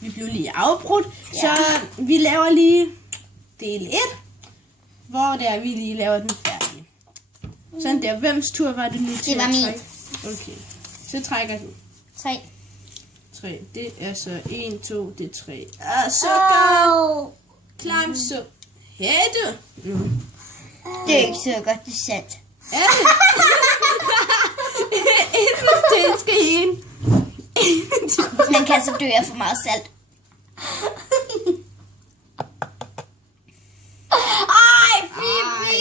Vi blev lige afbrudt, så vi laver lige del 1, hvor vi lige laver den færdig. Sådan der. Hvems tur var det nu til? Det var min. Okay, så trækker du. 3. 3, det er så 1, 2, det er 3. Og så gør klam, så hætte. Det er ikke så godt, det er sandt. Er det? Inden det skal ind. Man kan så dø af for meget salt. Ej, Fifi!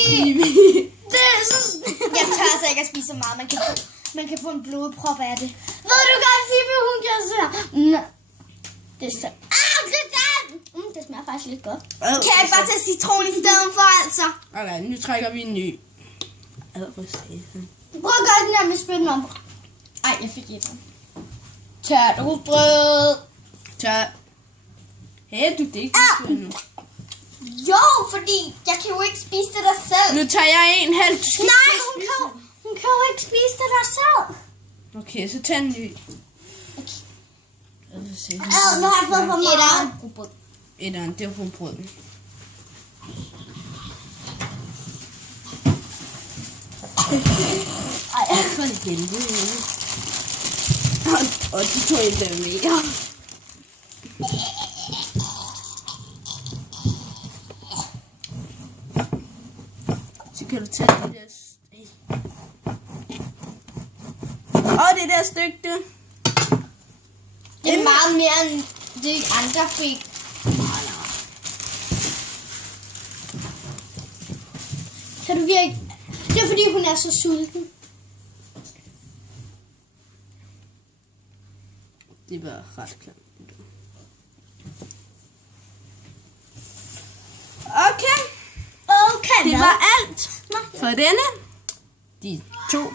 Det er så... Jeg tør altså ikke at spise så meget. Man kan få en blodprop af det. Ved du godt, Fifi, hun gør så her. Det er så... det er sandt! Det smager faktisk lidt godt. Kan jeg ikke bare tage citron i stedet for, altså? Okay, nu trækker vi en ny. Prøv at gøre den her med spytten om. Ej, jeg fik et. Tørt rugbrød. Tør. Hey, du det ikke nu. Jo, fordi jeg kan jo ikke spise det der selv. Nu tager jeg en halv. Nej, hun kan jo ikke spise det der selv. Okay, så tag en ny. Nu har jeg fået for meget. Rugbrød. Etteren, det er rugbrød. Ej, for helvede. Og de tog endda mere. Så kan du tage det der. Det der stykke, det. Det er meget mere end det andre fik. Kan du virkelig... Det er fordi hun er så sulten. Det var ret klart. Okay. Det var alt for denne. De 2.